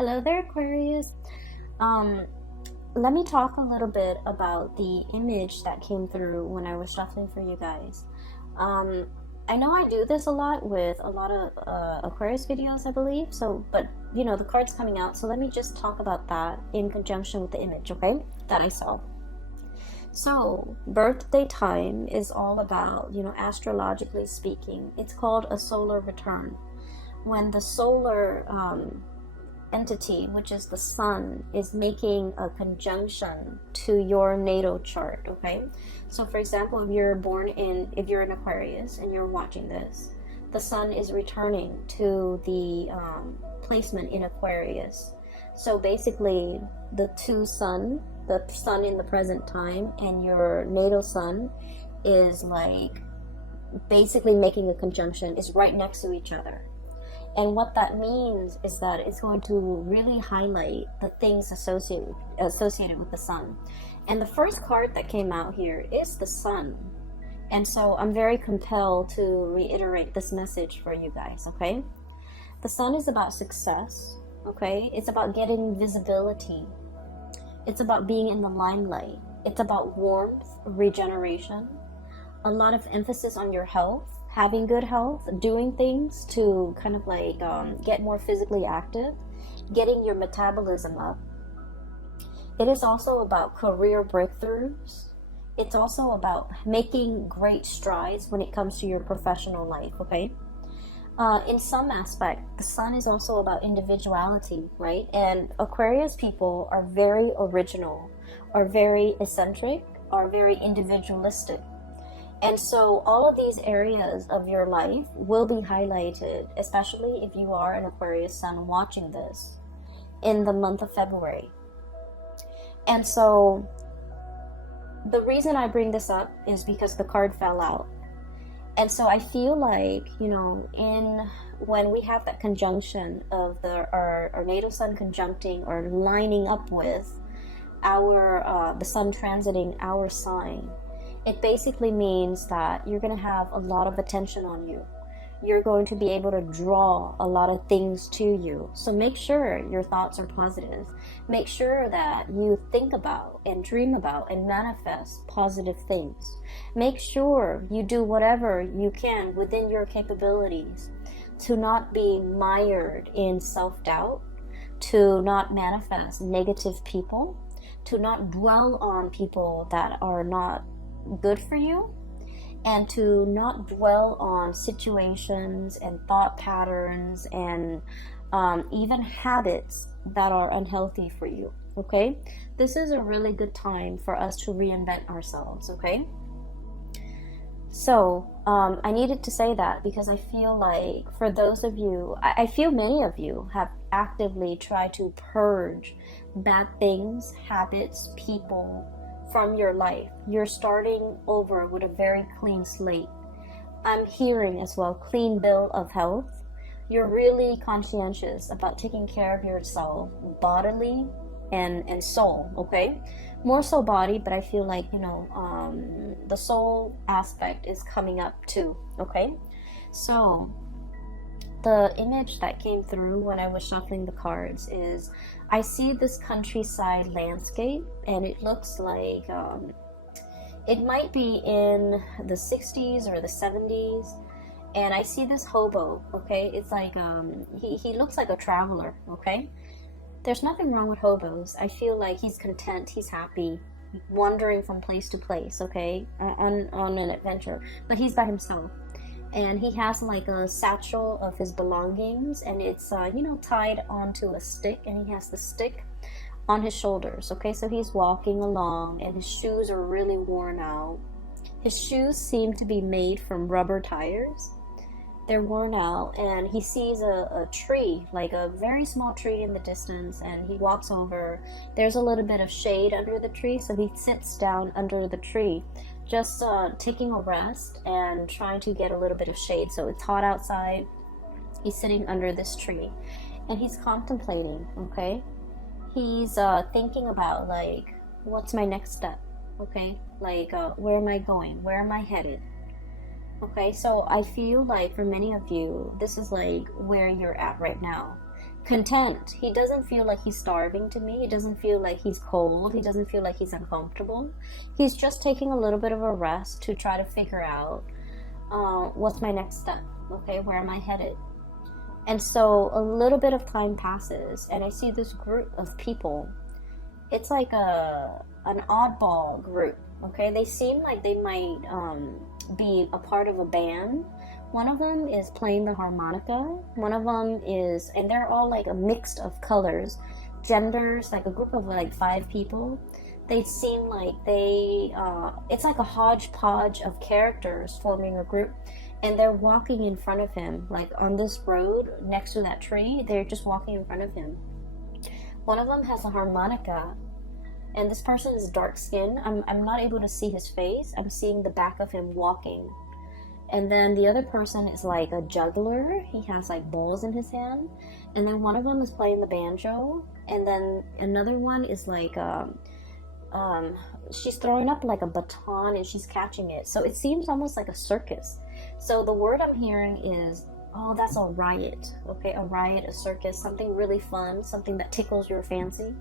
Hello there, Aquarius. Um, Let me talk a little bit about the image that came through when I was shuffling for you guys. Um, I know I do this a lot with a lot of Aquarius videos, I believe. So, but the card's coming out, so let me just talk about that in conjunction with the image, okay? That I saw. So, birthday time is all about, astrologically speaking, it's called a solar return. When the solar entity, which is the sun, is making a conjunction to your natal chart, okay? So for example, if you're an Aquarius and you're watching this, the sun is returning to the placement in Aquarius. So basically the sun in the present time and your natal sun is like basically making a conjunction, is right next to each other. And what that means is that it's going to really highlight the things associated with the sun. And the first card that came out here is the sun. And so I'm very compelled to reiterate this message for you guys, okay? The sun is about success, okay? It's about getting visibility. It's about being in the limelight. It's about warmth, regeneration, a lot of emphasis on your health, having good health, doing things to kind of like get more physically active, getting your metabolism up. It is also about career breakthroughs. It's also about making great strides when it comes to your professional life, okay? In some aspect, the sun is also about individuality, right? And Aquarius people are very original, are very eccentric, are very individualistic. And so all of these areas of your life will be highlighted, especially if you are an Aquarius sun watching this in the month of February. And so the reason I bring this up is because the card fell out. And so I feel like, when we have that conjunction of our natal sun conjuncting or lining up with the sun transiting our sign, it basically means that you're going to have a lot of attention on you. You're going to be able to draw a lot of things to you. So make sure your thoughts are positive. Make sure that you think about and dream about and manifest positive things. Make sure you do whatever you can within your capabilities to not be mired in self-doubt, to not manifest negative people, to not dwell on people that are not good for you, and to not dwell on situations and thought patterns and even habits that are unhealthy for you, okay? This is a really good time for us to reinvent ourselves, okay? So I needed to say that because I feel like for those of you, I feel many of you have actively tried to purge bad things, habits, people from your life. You're starting over with a very clean slate. I'm hearing as well clean bill of health. You're really conscientious about taking care of yourself bodily and soul, okay? More so body, but I feel like the soul aspect is coming up too, okay? So the image that came through when I was shuffling the cards is I see this countryside landscape, and it looks like it might be in the 60s or the 70s, and I see this hobo, okay? It's like he looks like a traveler, okay? There's nothing wrong with hobos. I feel like he's content, he's happy, wandering from place to place, okay, on an adventure, but he's by himself. And he has like a satchel of his belongings, and it's tied onto a stick, and he has the stick on his shoulders, okay? So he's walking along, and his shoes are really worn out. His shoes seem to be made from rubber tires. They're worn out, and he sees a tree, like a very small tree in the distance, and he walks over. There's a little bit of shade under the tree, so he sits down under the tree, just taking a rest and trying to get a little bit of shade. So it's hot outside. He's sitting under this tree, and he's contemplating, okay? He's thinking about, like, what's my next step, okay? Like, where am I going? Where am I headed? Okay, so I feel like for many of you, this is like where you're at right now. content. He doesn't feel like he's starving to me. He doesn't feel like he's cold. He doesn't feel like he's uncomfortable. He's just taking a little bit of a rest to try to figure out what's my next step. Okay, where am I headed? And so a little bit of time passes, and I see this group of people. It's like an oddball group. Okay, they seem like they might be a part of a band. One of them is playing the harmonica. One of them is, and they're all like a mix of colors, genders, like a group of like 5 people. They seem like it's like a hodgepodge of characters forming a group, and they're walking in front of him, like on this road next to that tree. They're just walking in front of him. One of them has a harmonica, and this person is dark skinned. I'm not able to see his face. I'm seeing the back of him walking. And then the other person is like a juggler. He has like balls in his hand. And then one of them is playing the banjo. And then another one is like, she's throwing up like a baton and she's catching it. So it seems almost like a circus. So the word I'm hearing is, oh, that's a riot. Okay, a riot, a circus, something really fun, something that tickles your fancy.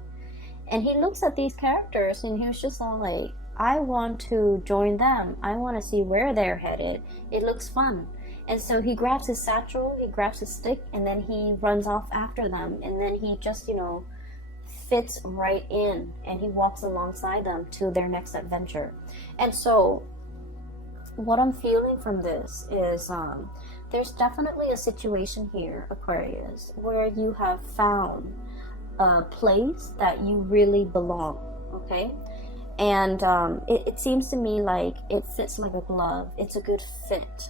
And he looks at these characters and he was just all like, I want to join them. I want to see where they're headed. It looks fun. And so he grabs his satchel, he grabs his stick, and then he runs off after them. And then he just, fits right in, and he walks alongside them to their next adventure. And so what I'm feeling from this is there's definitely a situation here, Aquarius, where you have found a place that you really belong, okay? And it seems to me like it fits like a glove. It's a good fit.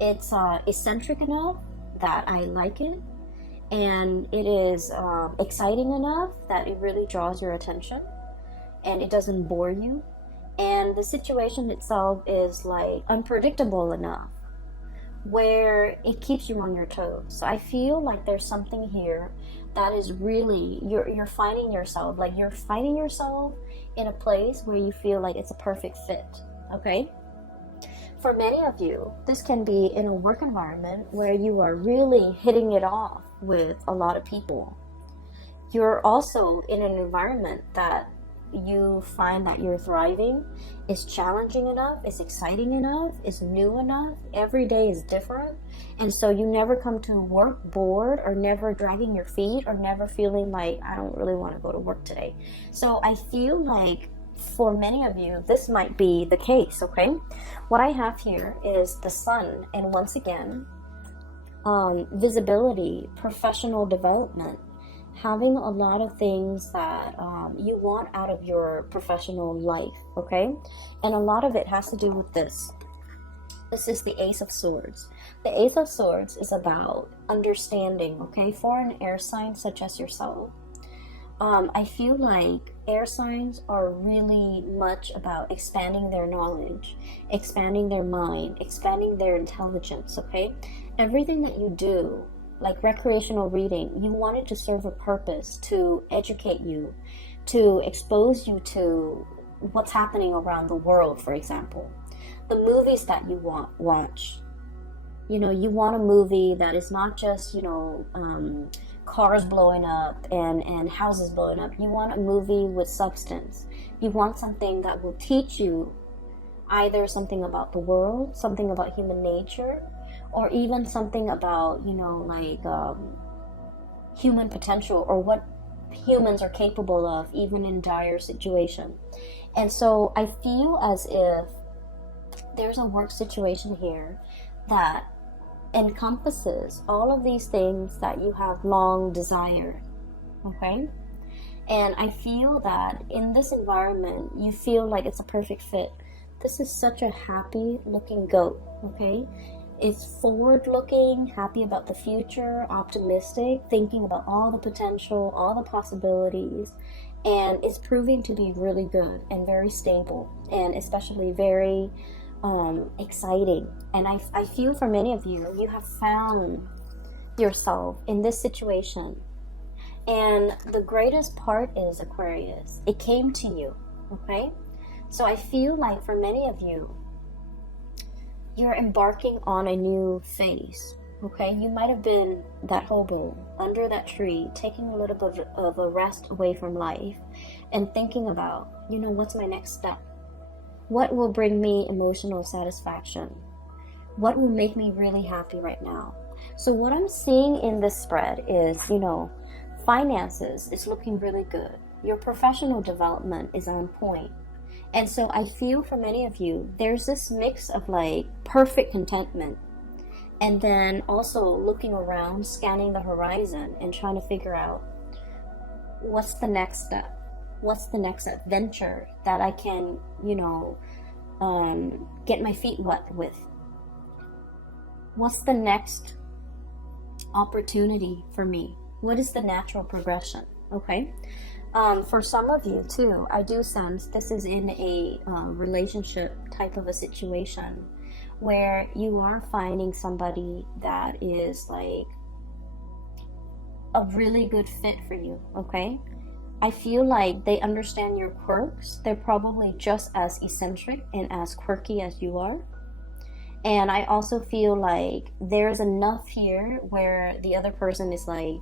It's eccentric enough that I like it. And it is exciting enough that it really draws your attention. And it doesn't bore you. And the situation itself is like unpredictable enough where it keeps you on your toes. So I feel like there's something here that is really, you're finding yourself in a place where you feel like it's a perfect fit, okay? For many of you, this can be in a work environment where you are really hitting it off with a lot of people. You're also in an environment that you find that you're thriving, is challenging enough, is exciting enough, is new enough. Every day is different. And so you never come to work bored, or never dragging your feet, or never feeling like, I don't really want to go to work today. So I feel like for many of you, this might be the case, okay? What I have here is the sun, and once again, visibility, professional development, having a lot of things that you want out of your professional life, okay? And a lot of it has to do with this. This is the Ace of Swords. The Ace of Swords is about understanding, okay? For an air sign such as yourself, I feel like air signs are really much about expanding their knowledge, expanding their mind, expanding their intelligence, okay? Everything that you do, like recreational reading, you want it to serve a purpose, to educate you, to expose you to what's happening around the world, for example. The movies that you watch. You want a movie that is not just, cars blowing up and houses blowing up. You want a movie with substance. You want something that will teach you either something about the world, something about human nature, or even something about, human potential, or what humans are capable of, even in dire situation. And so I feel as if there's a work situation here that encompasses all of these things that you have long desired, okay? And I feel that in this environment, you feel like it's a perfect fit. This is such a happy looking goat, okay? It's forward looking, happy about the future, optimistic, thinking about all the potential, all the possibilities, and it's proving to be really good and very stable, and especially very exciting. And I feel for many of you, you have found yourself in this situation. And the greatest part is, Aquarius, it came to you, okay? So I feel like for many of you, you're embarking on a new phase, Okay, you might have been that hobo under that tree, taking a little bit of a rest away from life and thinking about, what's my next step? What will bring me emotional satisfaction? What will make me really happy right now? So what I'm seeing in this spread is, finances is looking really good. Your professional development is on point. And so I feel for many of you, there's this mix of like perfect contentment and then also looking around, scanning the horizon and trying to figure out what's the next step? What's the next adventure that I can, get my feet wet with? What's the next opportunity for me? What is the natural progression? Okay. For some of you too, I do sense this is in a relationship type of a situation where you are finding somebody that is like a really good fit for you. Okay. I feel like they understand your quirks. They're probably just as eccentric and as quirky as you are. And I also feel like there's enough here where the other person is like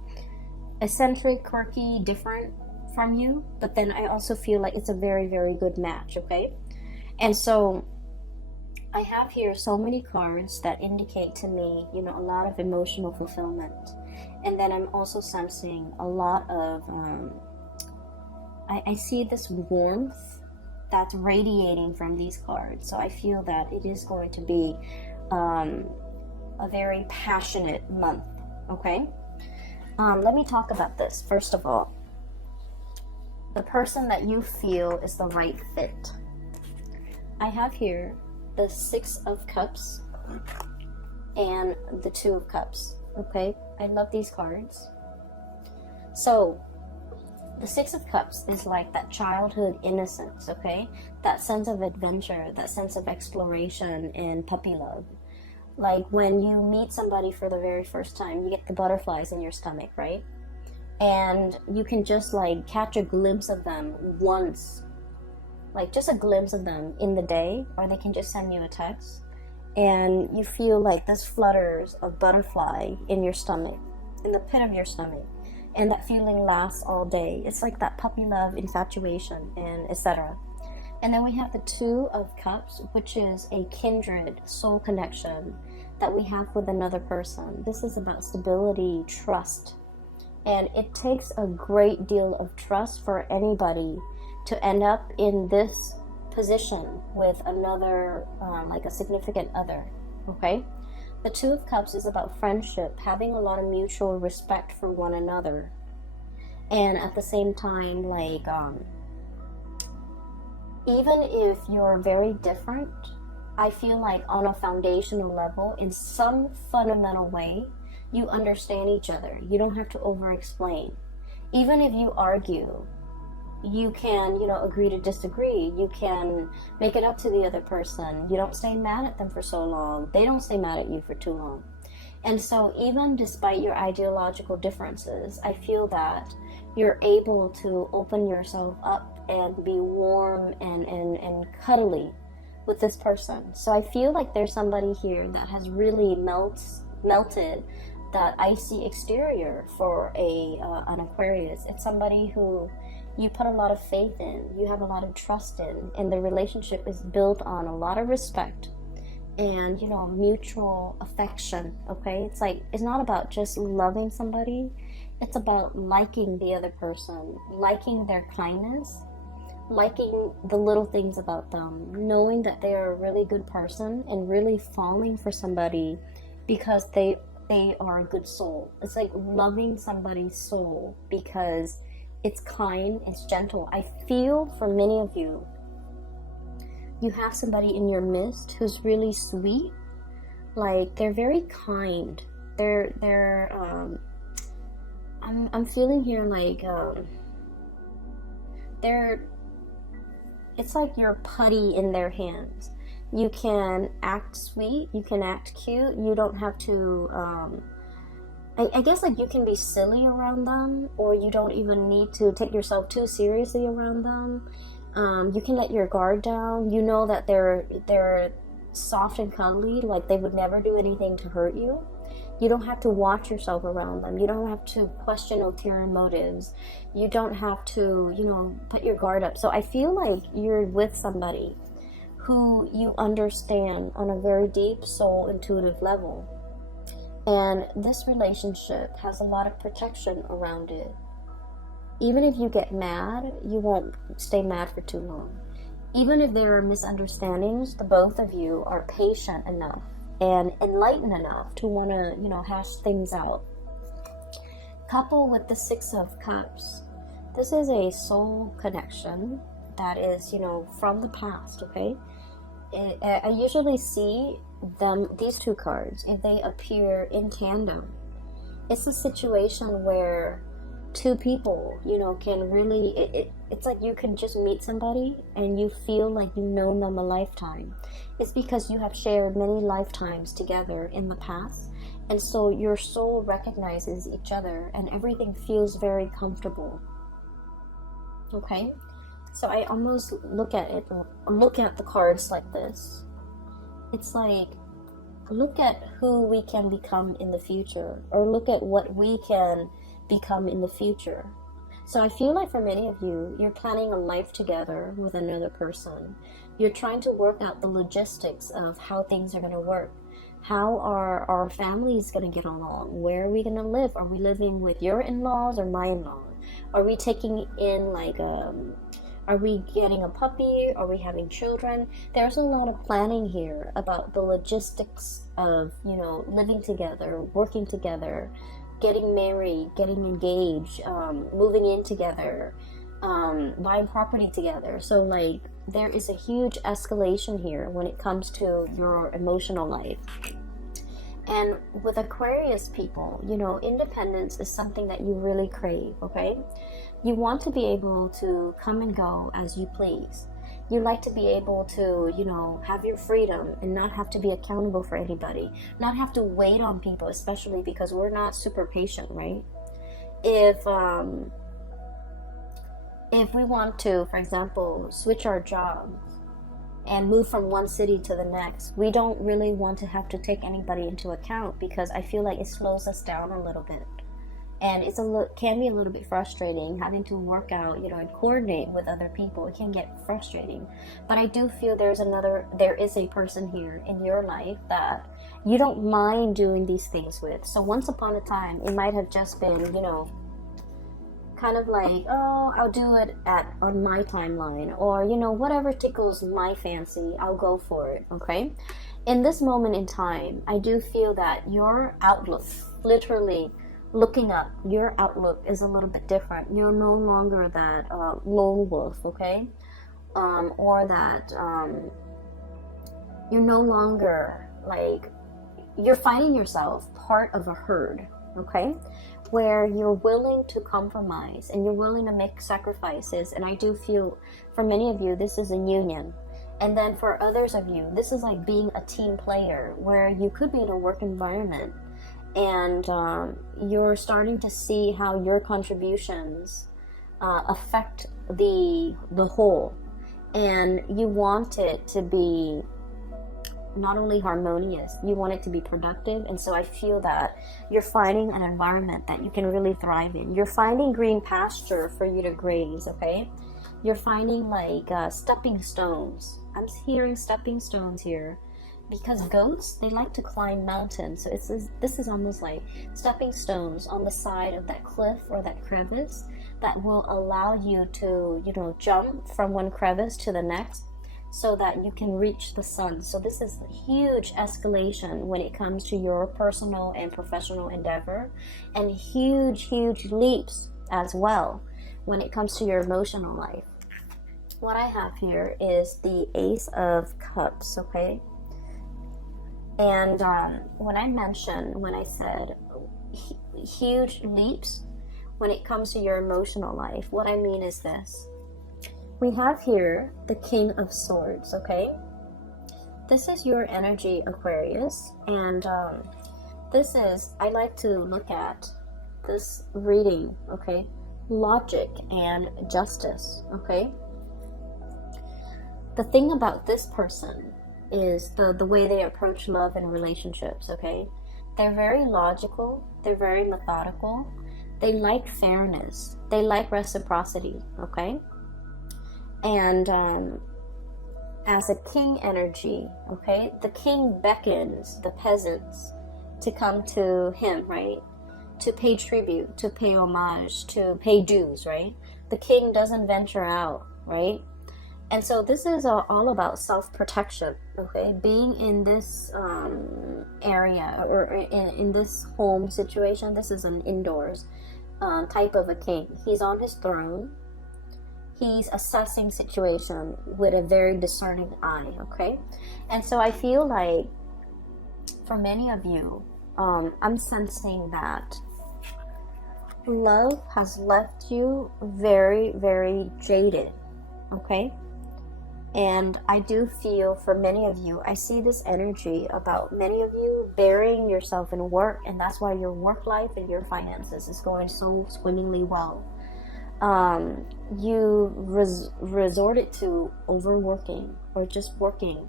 eccentric, quirky, different from you. But then I also feel like it's a very, very good match, okay? And so I have here so many cards that indicate to me, a lot of emotional fulfillment. And then I'm also sensing a lot of, I see this warmth that's radiating from these cards. So I feel that it is going to be a very passionate month, okay? Let me talk about this. First of all, the person that you feel is the right fit. I have here the Six of Cups and the Two of Cups, okay? I love these cards. So, the Six of Cups is like that childhood innocence, okay? That sense of adventure, that sense of exploration and puppy love. Like when you meet somebody for the very first time, you get the butterflies in your stomach, right? And you can just like catch a glimpse of them once, like just a glimpse of them in the day, or they can just send you a text. And you feel like this flutters of butterfly in your stomach, in the pit of your stomach. And that feeling lasts all day. It's like that puppy love, infatuation, and etc. And then we have the Two of Cups, which is a kindred soul connection that we have with another person. This is about stability, trust. And it takes a great deal of trust for anybody to end up in this position with another, like a significant other, okay? The Two of Cups is about friendship, having a lot of mutual respect for one another. And at the same time, like, even if you're very different, I feel like on a foundational level, in some fundamental way, you understand each other. You don't have to over-explain. Even if you argue, you can, agree to disagree. You can make it up to the other person. You don't stay mad at them for so long. They don't stay mad at you for too long. And so even despite your ideological differences, I feel that you're able to open yourself up and be warm and cuddly with this person. So I feel like there's somebody here that has really melted that icy exterior for an Aquarius. It's somebody who you put a lot of faith in, you have a lot of trust in, and the relationship is built on a lot of respect and, mutual affection, okay? It's like, it's not about just loving somebody, it's about liking the other person, liking their kindness, liking the little things about them, knowing that they are a really good person and really falling for somebody because they are a good soul. It's like loving somebody's soul because it's kind, it's gentle. I feel for many of you, you have somebody in your midst who's really sweet. Like they're very kind. I'm feeling here like it's like you're putty in their hands. You can act sweet, you can act cute, you don't have to I guess like you can be silly around them, or you don't even need to take yourself too seriously around them. You can let your guard down. You know that they're soft and cuddly, like they would never do anything to hurt you. You don't have to watch yourself around them. You don't have to question ulterior motives. You don't have to, put your guard up. So I feel like you're with somebody who you understand on a very deep soul intuitive level. And this relationship has a lot of protection around it. Even if you get mad, you won't stay mad for too long. Even if there are misunderstandings, the both of you are patient enough and enlightened enough to want to, hash things out. Coupled with the Six of Cups, this is a soul connection that is, from the past, okay? I usually see these two cards, if they appear in tandem, it's a situation where two people, can really, it's like you can just meet somebody and you feel like you've known them a lifetime. It's because you have shared many lifetimes together in the past, and so your soul recognizes each other and everything feels very comfortable. Okay? So I almost look at the cards like this. It's like, look at who we can become in the future, or look at what we can become in the future. So I feel like for many of you, you're planning a life together with another person. You're trying to work out the logistics of how things are going to work. How are our families going to get along? Where are we going to live? Are we living with your in-laws or my in-laws? Are we taking in are we getting a puppy? Are we having children? There's a lot of planning here about the logistics of, living together, working together, getting married, getting engaged, moving in together, buying property together. So there is a huge escalation here when it comes to your emotional life. And with Aquarius people, independence is something that you really crave, okay? You want to be able to come and go as you please. You like to be able to, have your freedom and not have to be accountable for anybody, not have to wait on people, especially because we're not super patient, right? If we want to, for example, switch our jobs and move from one city to the next, we don't really want to have to take anybody into account, because I feel like it slows us down a little bit. And can be a little bit frustrating having to work out, and coordinate with other people. It can get frustrating. But I do feel there is a person here in your life that you don't mind doing these things with. So once upon a time, it might have just been, kind of like, oh, I'll do it on my timeline, or, whatever tickles my fancy, I'll go for it, okay? In this moment in time, I do feel that your outlook, literally, looking up, your outlook is a little bit different. You're no longer that lone wolf, okay? Or that you're no longer you're finding yourself part of a herd, okay? Where you're willing to compromise and you're willing to make sacrifices. And I do feel for many of you, this is a union. And then for others of you, this is like being a team player, where you could be in a work environment and you're starting to see how your contributions affect the whole, and you want it to be not only harmonious, you want it to be productive. And so I feel that you're finding an environment that you can really thrive in. You're finding green pasture for you to graze, okay? You're finding stepping stones. I'm hearing stepping stones here, because goats, they like to climb mountains. So this is almost like stepping stones on the side of that cliff or that crevice that will allow you to, jump from one crevice to the next so that you can reach the sun. So this is a huge escalation when it comes to your personal and professional endeavor, and huge leaps as well when it comes to your emotional life. What I have here is the Ace of Cups, okay? And when I said huge leaps when it comes to your emotional life, what I mean is this. We have here the King of Swords, okay? This is your energy, Aquarius. And I like to look at this reading, okay? Logic and justice, okay? The thing about this person is the way they approach love and relationships, okay? They're very logical. They're very methodical. They like fairness. They like reciprocity, okay? And as a king energy, okay, the king beckons the peasants to come to him, right? To pay tribute, to pay homage, to pay dues, right? The king doesn't venture out, right? And so this is all about self-protection, okay? Being in this area or in this home situation, this is an indoors type of a king. He's on his throne. He's assessing situation with a very discerning eye, okay? And so I feel like for many of you, I'm sensing that love has left you very, very jaded, okay? And I do feel for many of you, I see this energy about many of you burying yourself in work, and that's why your work life and your finances is going so swimmingly well. You resorted to overworking or just working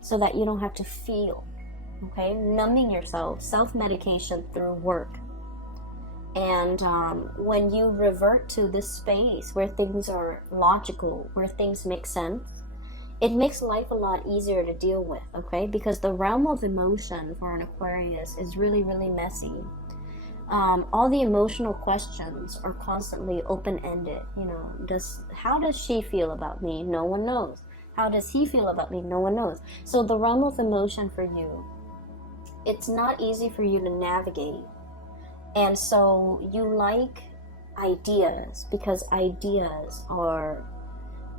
so that you don't have to feel, okay? Numbing yourself, self-medication through work. And when you revert to this space where things are logical, where things make sense, it makes life a lot easier to deal with, okay? Because the realm of emotion for an Aquarius is really, really messy. All the emotional questions are constantly open-ended. You know, how does she feel about me? No one knows. How does he feel about me? No one knows. So the realm of emotion for you, it's not easy for you to navigate. And so you like ideas because ideas are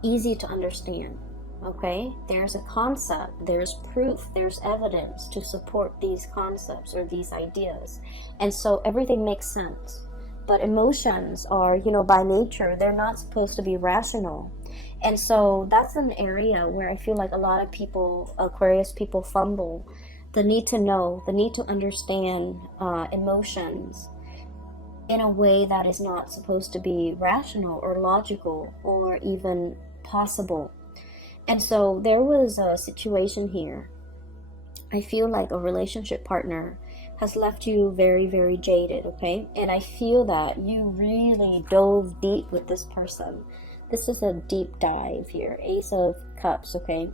easy to understand. Okay, there's a concept, there's proof, there's evidence to support these concepts or these ideas, and so everything makes sense. But emotions are, you know, by nature, they're not supposed to be rational. And so that's an area where I feel like a lot of people, Aquarius people, fumble. The need to know, the need to understand emotions in a way that is not supposed to be rational or logical or even possible. And so there was a situation here. I feel like a relationship partner has left you very, very jaded, okay? And I feel that you really dove deep with this person. This is a deep dive here. Ace of Cups, okay?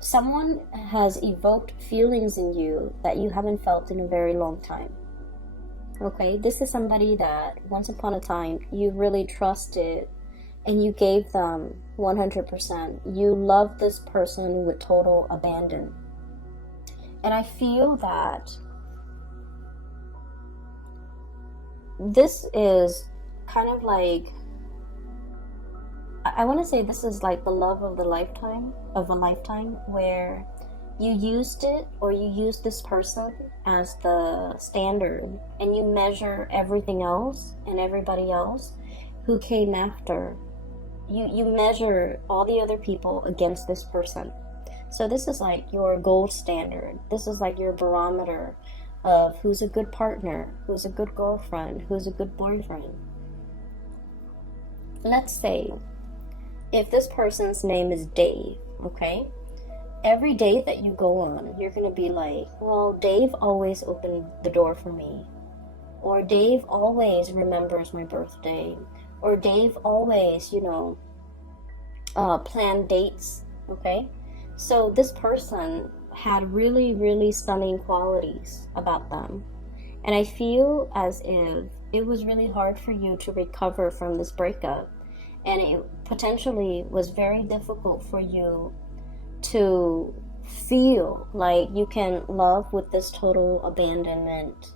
Someone has evoked feelings in you that you haven't felt in a very long time. Okay? This is somebody that once upon a time you really trusted and you gave them 100%. You love this person with total abandon. And I feel that this is kind of like, I want to say this is like the love of a lifetime, where you used it or you used this person as the standard and you measure everything else and everybody else who came after. You measure all the other people against this person. So this is like your gold standard. This is like your barometer of who's a good partner, who's a good girlfriend, who's a good boyfriend. Let's say if this person's name is Dave, okay? Every date that you go on, you're going to be like, well, Dave always opened the door for me. Or Dave always remembers my birthday. Or Dave always, you know, plan dates, okay? So this person had really, really stunning qualities about them. And I feel as if it was really hard for you to recover from this breakup. And it potentially was very difficult for you to feel like you can love with this total abandonment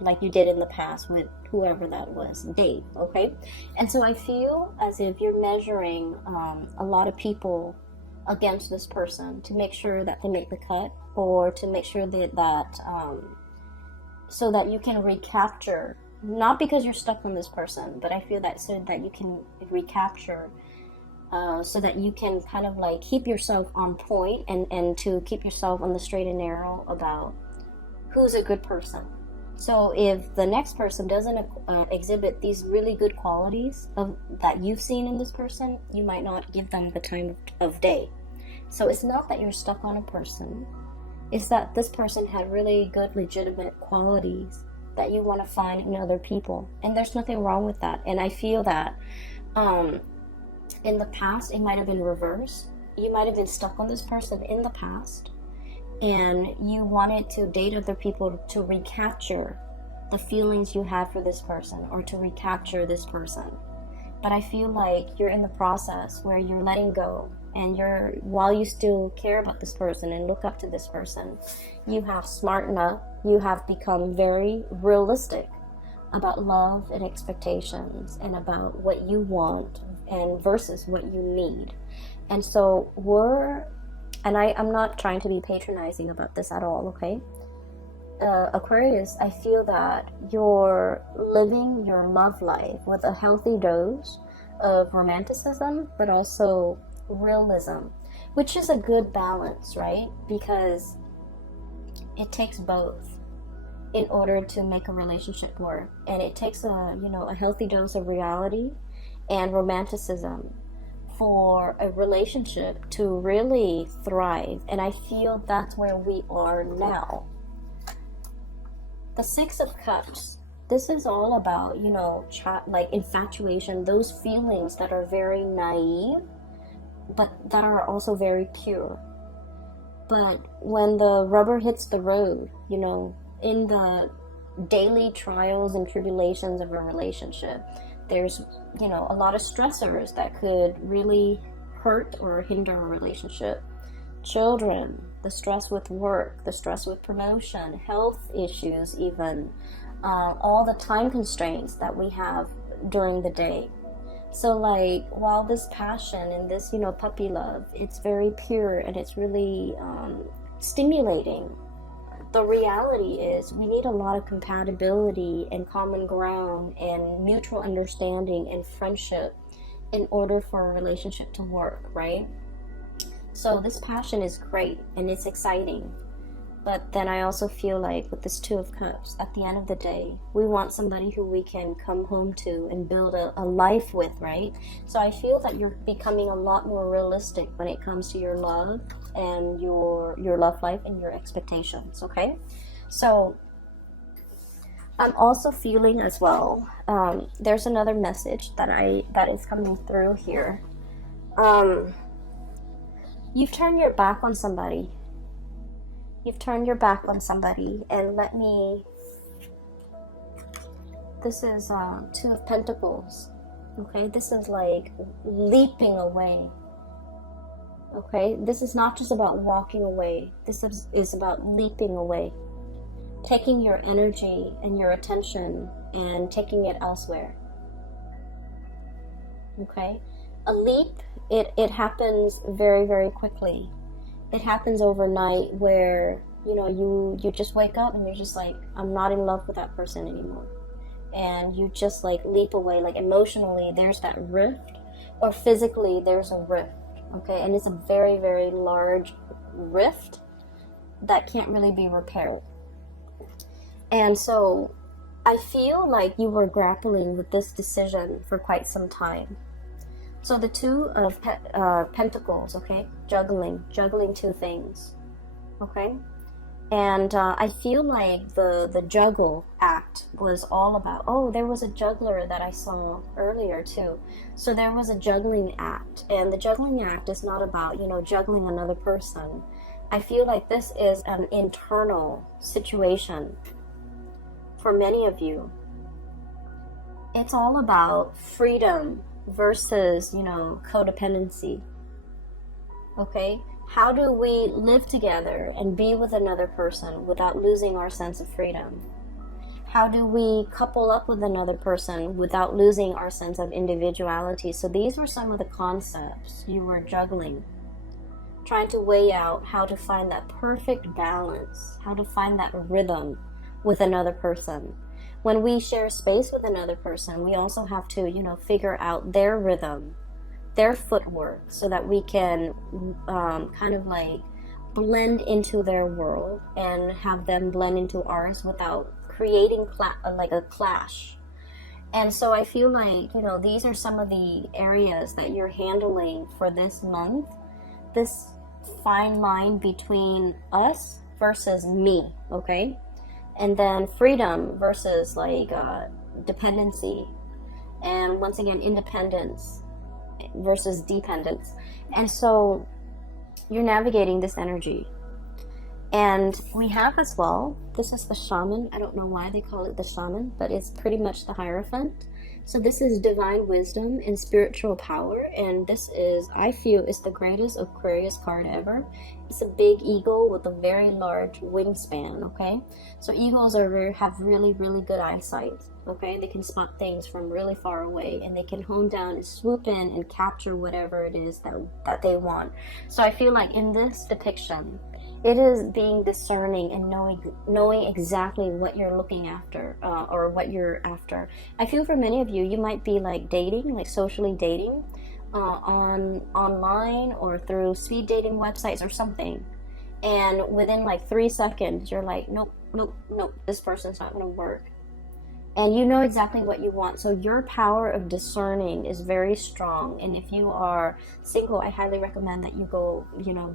like you did in the past with whoever that was, Dave, okay? And so I feel as if you're measuring a lot of people against this person to make sure that they make the cut, or to make sure that so that you can recapture, not because you're stuck on this person, but I feel that so that you can recapture, so that you can kind of like keep yourself on point and to keep yourself on the straight and narrow about who's a good person. So if the next person doesn't exhibit these really good qualities that you've seen in this person, you might not give them the time of day. So it's not that you're stuck on a person. is that this person had really good, legitimate qualities that you want to find in other people. And there's nothing wrong with that. And I feel that in the past, it might have been reversed. You might have been stuck on this person in the past, and you wanted to date other people to recapture the feelings you had for this person, or to recapture this person. But I feel like you're in the process where you're letting go, and while you still care about this person and look up to this person, you have smartened up, you have become very realistic about love and expectations, and about what you want and versus what you need. And so I'm not trying to be patronizing about this at all, okay? Aquarius, I feel that you're living your love life with a healthy dose of romanticism, but also realism, which is a good balance, right? Because it takes both in order to make a relationship work. And it takes a healthy dose of reality and romanticism for a relationship to really thrive. And I feel that's where we are now. The Six of Cups, this is all about, like infatuation, those feelings that are very naive, but that are also very pure. But when the rubber hits the road, in the daily trials and tribulations of a relationship, there's, a lot of stressors that could really hurt or hinder a relationship. Children, the stress with work, the stress with promotion, health issues even, all the time constraints that we have during the day. So like, while this passion and this, puppy love, it's very pure and it's really stimulating, the reality is we need a lot of compatibility and common ground and mutual understanding and friendship in order for a relationship to work, right? So this passion is great and it's exciting. But then I also feel like with this Two of Cups, at the end of the day, we want somebody who we can come home to and build a life with, right? So I feel that you're becoming a lot more realistic when it comes to your love and your love life and your expectations, okay? So I'm also feeling as well, there's another message that is coming through here. You've turned your back on somebody. You've turned your back on somebody, and this is Two of Pentacles, okay? This is like leaping away, okay? This is not just about walking away. This is about leaping away, taking your energy and your attention and taking it elsewhere, okay? A leap, it happens very, very quickly. It happens overnight where, you just wake up and you're just like, I'm not in love with that person anymore. And you just like leap away, like emotionally there's that rift, or physically there's a rift, okay? And it's a very, very large rift that can't really be repaired. And so I feel like you were grappling with this decision for quite some time. So the Two of Pentacles, okay? Juggling two things, okay? And I feel like the juggle act was all about, there was a juggler that I saw earlier too. So there was a juggling act, and the juggling act is not about, juggling another person. I feel like this is an internal situation for many of you. It's all about freedom versus, codependency, okay? How do we live together and be with another person without losing our sense of freedom? How do we couple up with another person without losing our sense of individuality? So these were some of the concepts you were juggling, trying to weigh out how to find that perfect balance, how to find that rhythm with another person. When we share space with another person, we also have to, figure out their rhythm, their footwork, so that we can kind of like blend into their world and have them blend into ours without creating like a clash. And so I feel like, these are some of the areas that you're handling for this month. This fine line between us versus me, okay? And then freedom versus like dependency, and once again independence versus dependence. And so you're navigating this energy. And we have as well, this is the shaman. I don't know why they call it the shaman, but it's pretty much the Hierophant. So this is divine wisdom and spiritual power, and this is, I feel, is the greatest Aquarius card ever. It's a big eagle with a very large wingspan, okay? So eagles have really, really good eyesight, okay? They can spot things from really far away, and they can hone down and swoop in and capture whatever it is that they want. So I feel like in this depiction, it is being discerning and knowing exactly what you're looking after, or what you're after. I feel for many of you, you might be like dating, like socially dating, online or through speed dating websites or something. And within like 3 seconds, you're like, nope, nope, nope, this person's not going to work. And you know exactly what you want. So your power of discerning is very strong. And if you are single, I highly recommend that you go,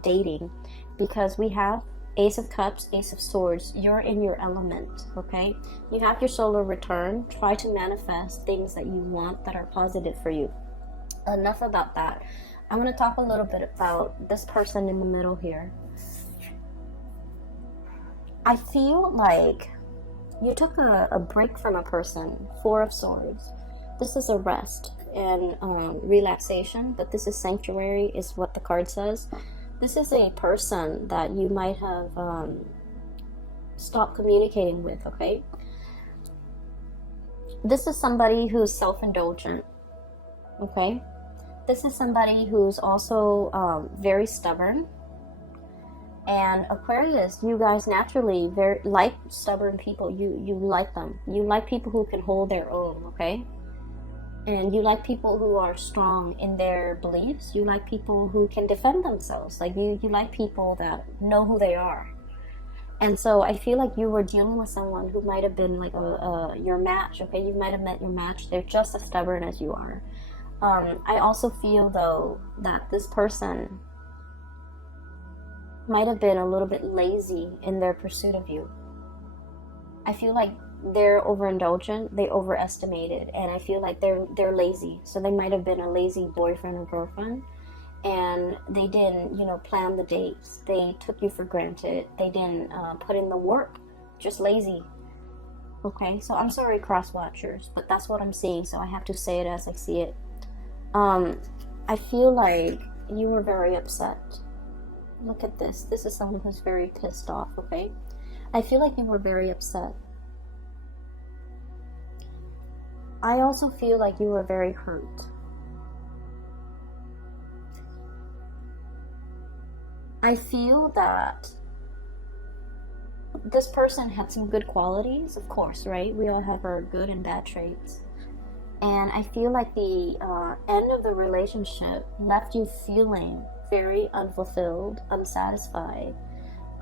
dating, because we have Ace of Cups, Ace of Swords. You're in your element, okay? You have your solar return. Try to manifest things that you want that are positive for you. Enough about that. I want to talk a little bit about this person in the middle here. I feel like you took a break from a person. Four of Swords. This is a rest and relaxation, but this is sanctuary, is what the card says. This is a person that you might have stopped communicating with, okay? This is somebody who's self-indulgent, okay? This is somebody who's also very stubborn. And Aquarius, you guys naturally very like stubborn people. You like them. You like people who can hold their own, okay? And you like people who are strong in their beliefs. You like people who can defend themselves. Like you like people that know who they are. And so I feel like you were dealing with someone who might have been like your match, okay? You might have met your match. They're just as stubborn as you are. I also feel though that this person might have been a little bit lazy in their pursuit of you. I feel like they're overindulgent, they overestimated, and I feel like they're lazy. So they might have been a lazy boyfriend or girlfriend, and they didn't, plan the dates. They took you for granted. They didn't put in the work. Just lazy. Okay, so I'm sorry, cross watchers, but that's what I'm seeing, so I have to say it as I see it. I feel like you were very upset. Look at this. This is someone who's very pissed off, okay? I feel like you were very upset. I also feel like you were very hurt. I feel that this person had some good qualities, of course, right? We all have our good and bad traits. And I feel like the end of the relationship left you feeling very unfulfilled, unsatisfied,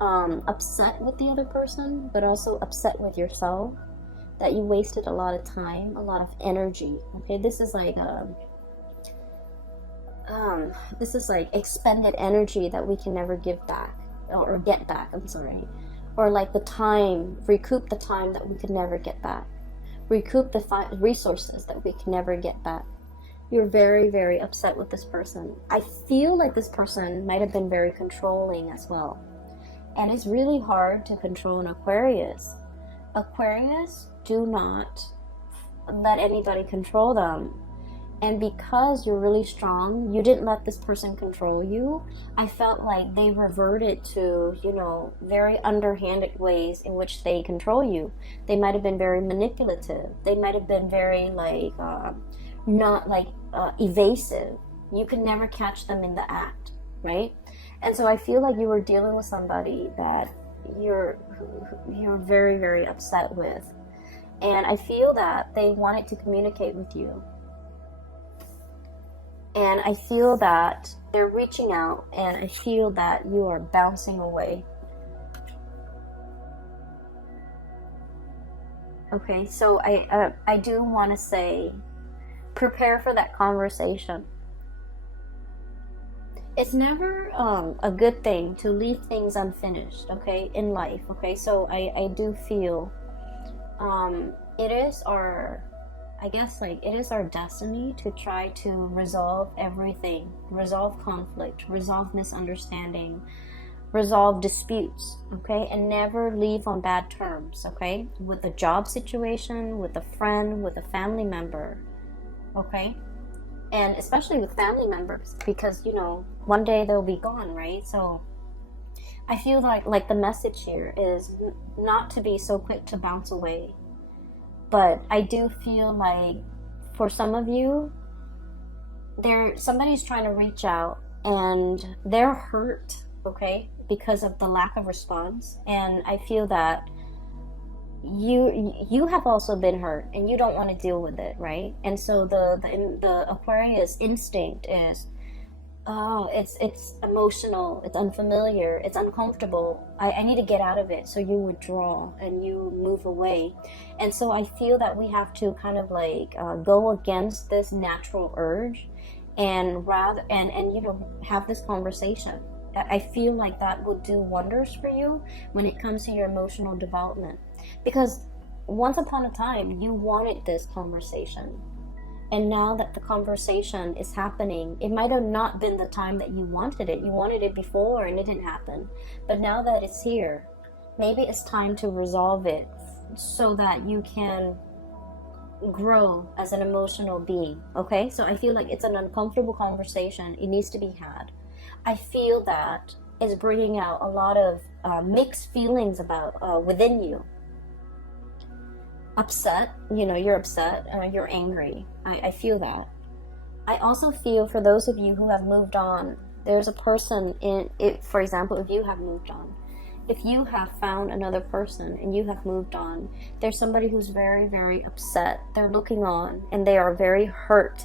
upset with the other person, but also upset with yourself, that you wasted a lot of time, a lot of energy. Okay, this is like expended energy that we can never give back or get back. I'm sorry, or like recoup the time that we could never get back, recoup the resources that we can never get back. You're very, very upset with this person. I feel like this person might have been very controlling as well. And it's really hard to control an Aquarius. Aquarius do not let anybody control them. And because you're really strong, you didn't let this person control you. I felt like they reverted to, very underhanded ways in which they control you. They might have been very manipulative. They might have been very evasive. You can never catch them in the act, right? And so I feel like you were dealing with somebody that you're very, very upset with. And I feel that they wanted to communicate with you. And I feel that they're reaching out, and I feel that you are bouncing away. Okay, so I do want to say, prepare for that conversation. it's never a good thing to leave things unfinished, okay, in life, okay? So I do feel it is our, I guess, like, it is our destiny to try to resolve everything, resolve conflict, resolve misunderstanding, resolve disputes, okay, and never leave on bad terms, okay, with a job situation, with a friend, with a family member, okay, and especially with family members, because you know one day they'll be gone, right? So I feel like the message here is not to be so quick to bounce away, but I do feel like for some of you, somebody's trying to reach out and they're hurt, okay, because of the lack of response, and I feel that you have also been hurt and you don't want to deal with it, right? And so the Aquarius instinct is, oh, it's emotional, it's unfamiliar, it's uncomfortable, I need to get out of it. So you withdraw and you move away. And so I feel that we have to kind of like go against this natural urge and you know, have this conversation. I feel like that would do wonders for you when it comes to your emotional development, because once upon a time you wanted this conversation, and now that the conversation is happening, it might have not been the time that you wanted it. You wanted it before and it didn't happen, but now that it's here, maybe it's time to resolve it so that you can grow as an emotional being, okay? So I feel like it's an uncomfortable conversation. It needs to be had. I feel that is bringing out a lot of mixed feelings about within you. Upset, you know, you're upset, you're angry. I feel that. I also feel for those of you who have moved on, there's a person in it. For example, if you have moved on, if you have found another person and you have moved on, there's somebody who's very, very upset. They're looking on and they are very hurt.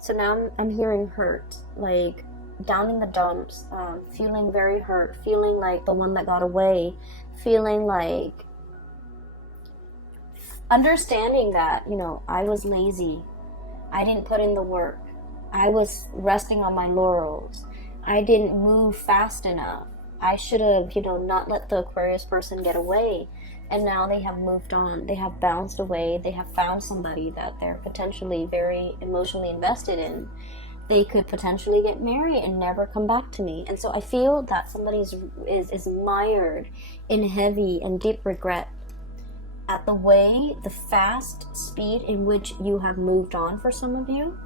So now I'm hearing hurt, like down in the dumps, feeling very hurt, feeling like the one that got away, feeling like understanding that, you know, I was lazy, I didn't put in the work, I was resting on my laurels, I didn't move fast enough, I should have, you know, not let the Aquarius person get away. And now they have moved on, they have bounced away, they have found somebody that they're potentially very emotionally invested in. They could potentially get married and never come back to me. And so I feel that somebody is mired in heavy and deep regret at the fast speed in which you have moved on for some of you,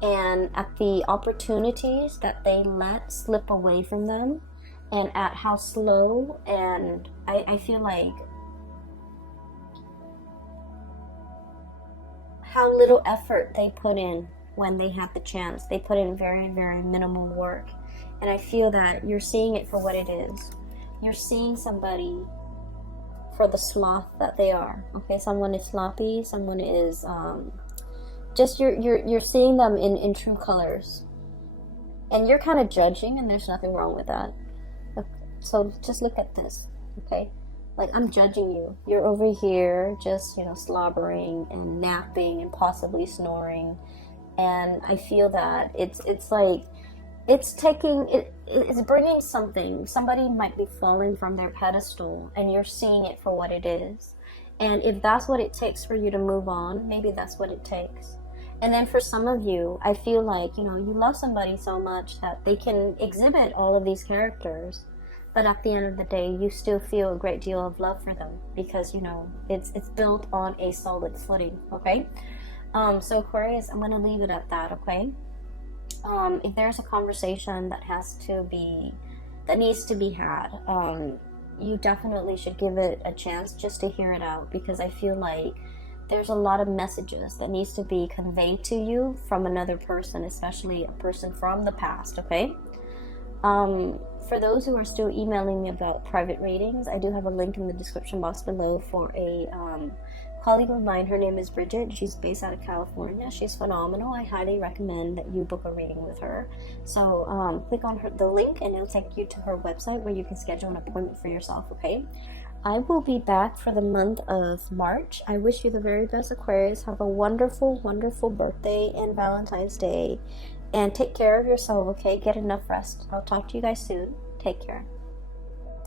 and at the opportunities that they let slip away from them, and at how slow and I feel like how little effort they put in when they had the chance. They put in very, very minimal work. And I feel that you're seeing it for what it is. You're seeing somebody for the sloth that they are. Okay, someone is sloppy, someone is just you're seeing them in true colors. And you're kind of judging, and there's nothing wrong with that. So just look at this, okay? Like, I'm judging you. You're over here just, you know, slobbering and napping and possibly snoring. And I feel that it's like it's bringing something. Somebody might be falling from their pedestal, and you're seeing it for what it is. And if that's what it takes for you to move on, maybe that's what it takes. And then for some of you, I feel like, you know, you love somebody so much that they can exhibit all of these characters, but at the end of the day, you still feel a great deal of love for them because, you know, it's built on a solid footing, okay? So Aquarius, I'm going to leave it at that, okay? If there's a conversation that needs to be had, you definitely should give it a chance just to hear it out, because I feel like there's a lot of messages that needs to be conveyed to you from another person, especially a person from the past, okay? For those who are still emailing me about private readings, I do have a link in the description box below for a colleague of mine. Her name is Bridget. She's based out of California. She's phenomenal. I highly recommend that you book a reading with her. So click on the link and it'll take you to her website where you can schedule an appointment for yourself, okay? I will be back for the month of March. I wish you the very best, Aquarius. Have a wonderful, wonderful birthday and Valentine's Day. And take care of yourself, okay? Get enough rest. I'll talk to you guys soon. Take care.